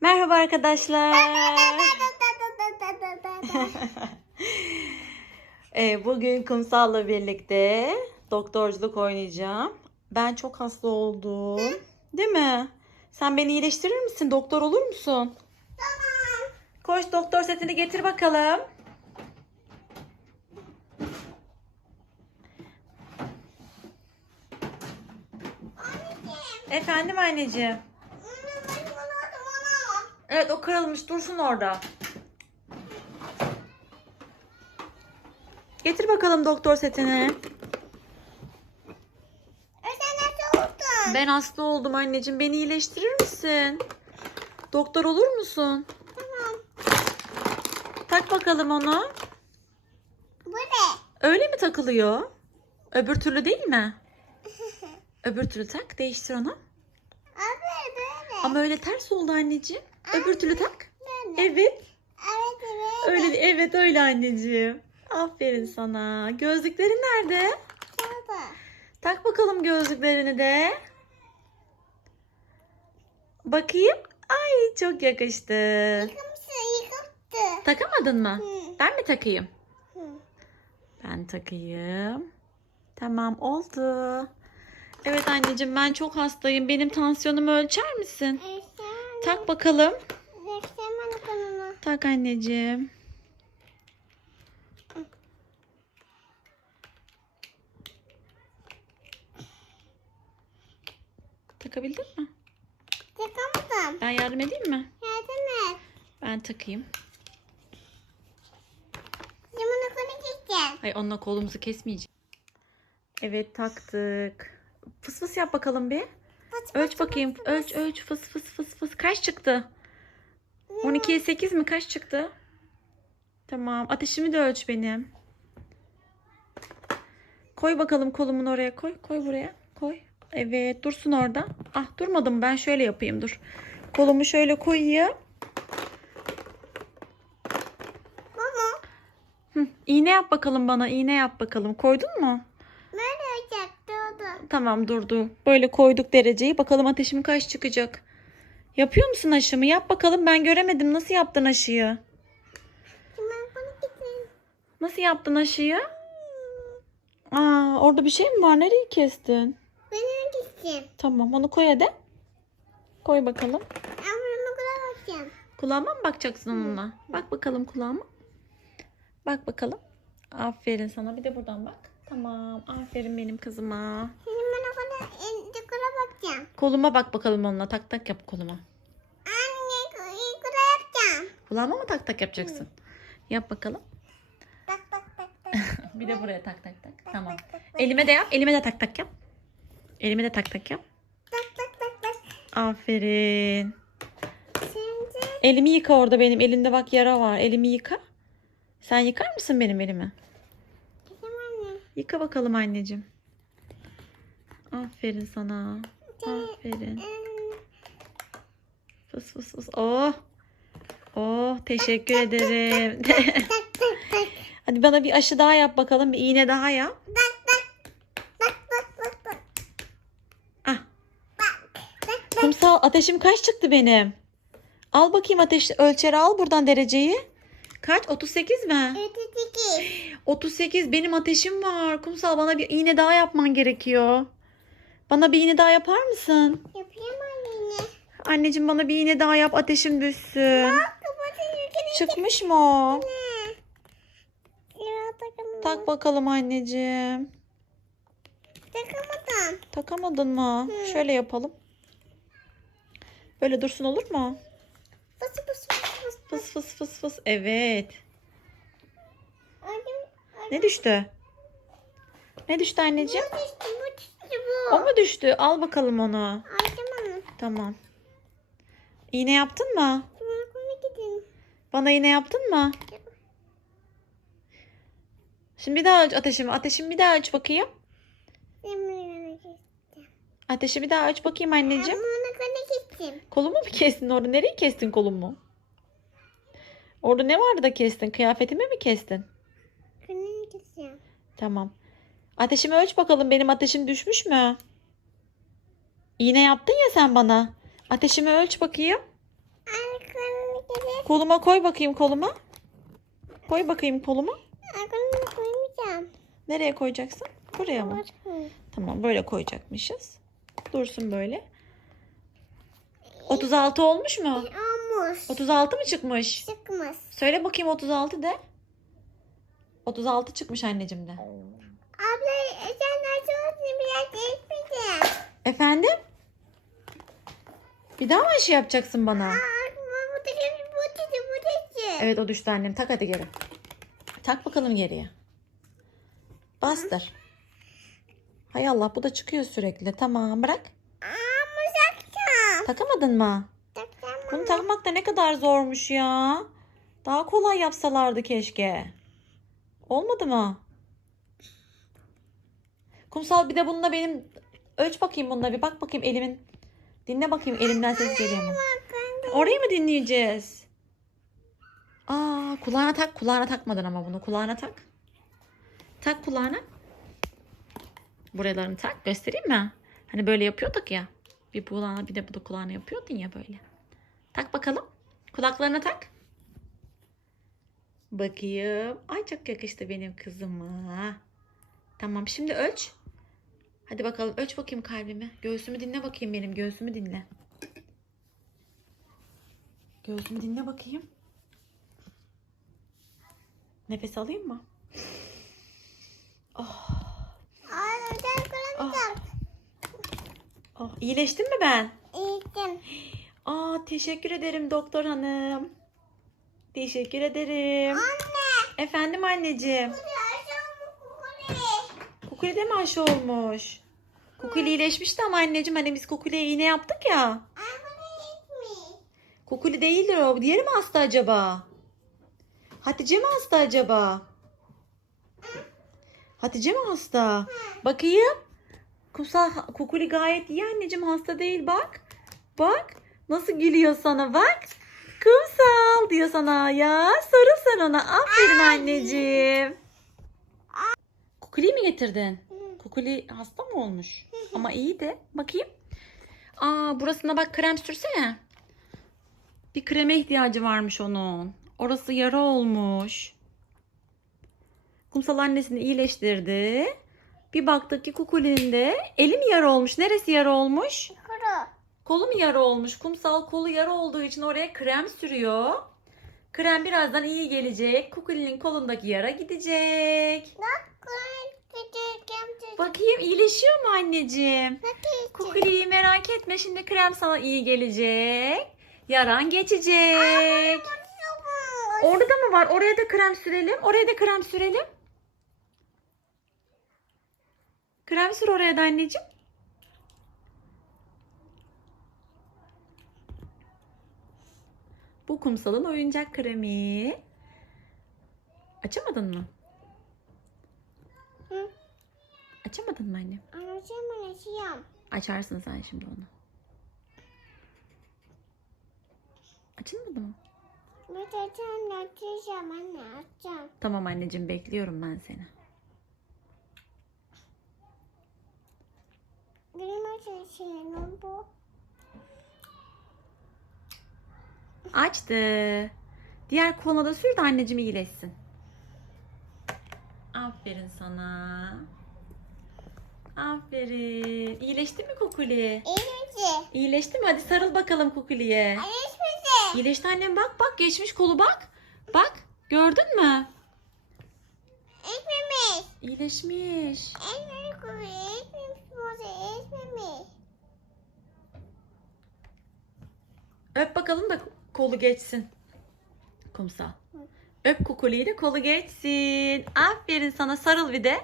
Merhaba arkadaşlar. Ee, bugün Kumsal'la birlikte doktorculuk oynayacağım. Ben çok hasta oldum. Değil mi? Sen beni iyileştirir misin? Doktor olur musun? Tamam. Koş doktor setini getir bakalım. Anneciğim. Efendim anneciğim. Anne ben bunu aldım onu. Evet o kırılmış dursun orada. Getir bakalım doktor setini. E? Ben hasta oldum anneciğim. Beni iyileştirir misin? Doktor olur musun? Tamam. Tak bakalım onu. Bu ne? Öyle mi takılıyor? Öbür türlü değil mi? Öbür türlü tak. Değiştir onu. Abi böyle. Ama öyle ters oldu anneciğim. Öbür türlü tak. Evet. Evet böyle. Öyle evet öyle anneciğim. Aferin sana. Gözlüklerin nerede? Baba. Tak bakalım gözlüklerini de. Bakayım. Ay çok yakıştı. Yıkamışsın yıkattı. Takamadın mı? Hı. Ben mi takayım? Hı. Ben takayım. Tamam oldu. Evet anneciğim ben çok hastayım. Benim tansiyonumu ölçer misin? E sen. Tak bakalım. Tak anneciğim. Takabildin mi? Yıkamadım. Ben yardım edeyim mi? Yardım et. Ben takayım. Limonu konu gideceğim. Ay onunla kolumuzu kesmeyeceğim. Evet taktık. Fıs fıs yap bakalım bir. Ölç bakayım. Ölç ölç fıs fıs fıs fıs. Kaç çıktı? 12'ye 8 mi? Kaç çıktı? Tamam. Ateşimi de ölç benim. Koy bakalım kolumun oraya koy. Koy buraya. Koy. Evet dursun orada. Ah durmadım ben şöyle yapayım dur. Kolumu şöyle koyayım. Baba. Hı, iğne yap bakalım bana. iğne yap bakalım. Koydun mu? Böyle olacaktı o da. Tamam durdu. Böyle koyduk dereceyi. Bakalım ateşim kaç çıkacak. Yapıyor musun aşımı? Yap bakalım. Ben göremedim. Nasıl yaptın aşıyı? Nasıl yaptın aşıyı? Aa, orada bir şey mi var? Nereyi kestin? Ben eve gideceğim. Tamam onu koy hadi. Koy bakalım. Ben bunu kadar bakacağım. Kulağıma mı bakacaksın onunla? Bak bakalım kulağıma. Bak bakalım. Aferin sana. Bir de buradan bak. Tamam. Aferin benim kızıma. Şimdi ben o kadar yukarı bakacağım. Koluma bak bakalım onunla. Tak tak yap koluma. Anne yukarı yapacağım. Kulağıma mı tak tak yapacaksın? Yap bakalım. Bak bak bak bak. Bir de buraya tak tak tak. Tamam. Bak bak bak. Elime de yap. Elime de tak tak yap. Elime de tak tak yap. Bak bak bak bak. Aferin. Şimdi Elimi yıka orada benim. Elimde bak yara var. Elimi yıka. Sen yıkar mısın benim elimi? Yıka bakalım anneciğim. Aferin sana. Aferin. Fıs fıs fıs. Oh. Oh teşekkür ederim. Hadi bana bir aşı daha yap bakalım. Bir iğne daha yap. Bak bak. Bak bak bak bak. Ah. Kumsal ateşim kaç çıktı benim? Al bakayım ateş ölçeri al buradan dereceyi. Kaç? 38 mi? Öteki. 38 benim ateşim var. Kumsal bana bir iğne daha yapman gerekiyor. Bana bir iğne daha yapar mısın? Yapayım anne. Anneciğim bana bir iğne daha yap ateşim düşsün. Kapatın yukarı. Çıkmış mı o? Tak bakalım anneciğim. Takamadım. Takamadın mı? Şöyle yapalım. Böyle dursun olur mu? Bas bas bas bas. Fıs fıs fıs fıs. Evet. Annem. Ne düştü? Ne düştü anneciğim? Bu düştü bu düştü bu. O mu düştü? Al bakalım onu. Ayşem Hanım. Tamam. İğne yaptın mı? Bana iğne yaptın mı? Şimdi bir daha ölç ateşimi. Ateşimi bir daha ölç bakayım. Ateşi bir daha ölç bakayım anneciğim. Limon konu gittim. Kolumu mu kestin orada? Nereye kestin kolumu? Orada ne vardı da kestin? Kıyafetimi mi kestin? Konu gideceğim. Tamam. Ateşimi ölç bakalım. Benim ateşim düşmüş mü? İğne yaptın ya sen bana. Ateşimi ölç bakayım. Koluma koy bakayım koluma. Koy bakayım koluma. Arkanı koymayacağım. Nereye koyacaksın? Buraya mı? Tamam böyle koyacakmışız. Dursun böyle. 36 olmuş mu? Olmuş. 36 mı çıkmış? Çıkmaz. Söyle bakayım 36 de. 36 çıkmış anneciğim de. Abla sen olsun biraz değişmeyeceğim. Efendim? Bir daha mı şey yapacaksın bana? Aa, bu da bu da bu da Evet o düştü annem. Tak hadi geri. Tak bakalım geriye. Bastır. Hay Allah bu da çıkıyor sürekli. Tamam bırak. Ama sakın. Takamadın mı? Sakın. Bunu takmak da ne kadar zormuş ya. Daha kolay yapsalardı keşke. Olmadı mı? Kumsal bir de bununla benim ölç bakayım bununla bir bak bakayım elimin. Dinle bakayım elimden ses geliyor mu? Orayı mı dinleyeceğiz? Aa kulağına tak. Kulağına takmadın ama bunu. Kulağına tak. Tak kulağına. Buralarını tak. Göstereyim mi? Hani böyle yapıyorduk ya. Bir kulağına bir de bu da kulağına yapıyordun ya böyle. Tak bakalım. Kulaklarına tak. Bakayım. Ay çok yakıştı benim kızıma. Tamam şimdi ölç. Hadi bakalım ölç bakayım kalbimi. Göğsümü dinle bakayım benim. Göğsümü dinle. Göğsümü dinle bakayım. Nefes alayım mı? Oh, kuramayacağım. oh. İyileştin mi ben? İyiydim. Aa teşekkür ederim doktor hanım. Teşekkür ederim. Anne. Efendim anneciğim. Bu da aşağı mı kukuli? De mi aşı olmuş? Kukuli iyileşmişti ama anneciğim hani biz Kukuli'ye iğne yaptık ya. Kukuli değildir o. Diğeri mi hasta acaba? Hatice mi hasta acaba? Hatice mi hasta? Bakayım. Kumsal Kukuli gayet iyi anneciğim hasta değil bak. Bak nasıl gülüyor sana bak. Kumsal diyor sana ya. Sarıl sen ona. Aferin anneciğim. Kukuli'yi mi getirdin? Kukuli hasta mı olmuş? Ama iyi de. Bakayım. Aa burasına bak krem sürsene. Bir kreme ihtiyacı varmış onun. Orası yara olmuş. Kumsal annesini iyileştirdi. Bir baktık ki Kukuli'nin de eli mi yara olmuş? Neresi yara olmuş? Kuru. Kolu mu yara olmuş? Kumsal kolu yara olduğu için oraya krem sürüyor. Krem birazdan iyi gelecek. Kukuli'nin kolundaki yara gidecek. Bak kuru. Bakayım iyileşiyor mu anneciğim? Kukuli'yi merak etme. Şimdi krem sana iyi gelecek. Yaran geçecek. Orada da mı var? Oraya da krem sürelim. Oraya da krem sürelim. Krem sür oraya da anneciğim. Bu kumsalın oyuncak kremi. Açamadın mı? Hı. Açamadın mı annem? Anacığım anacığım. Açarsın sen şimdi onu. Açılmadı mı? Da sen açacağım anne açacağım. Tamam anneciğim bekliyorum ben seni. Benim açacağım bu. Açtı. Diğer koluna da sür de anneciğim iyileşsin. Aferin sana. Aferin. İyileşti mi Kukuli? İyice. İyileşti mi? Hadi sarıl bakalım Kukuli'ye. Ayışmadı. İyileşti annem bak bak geçmiş kolu bak. Bak gördün mü? Ekmemiş. İyileşmiş. Kuru. Ekmemiş burada. Ekmemiş. Öp bakalım da kolu geçsin. Kumsal. Öp Kukuli'yi de kolu geçsin. Aferin sana sarıl bir de.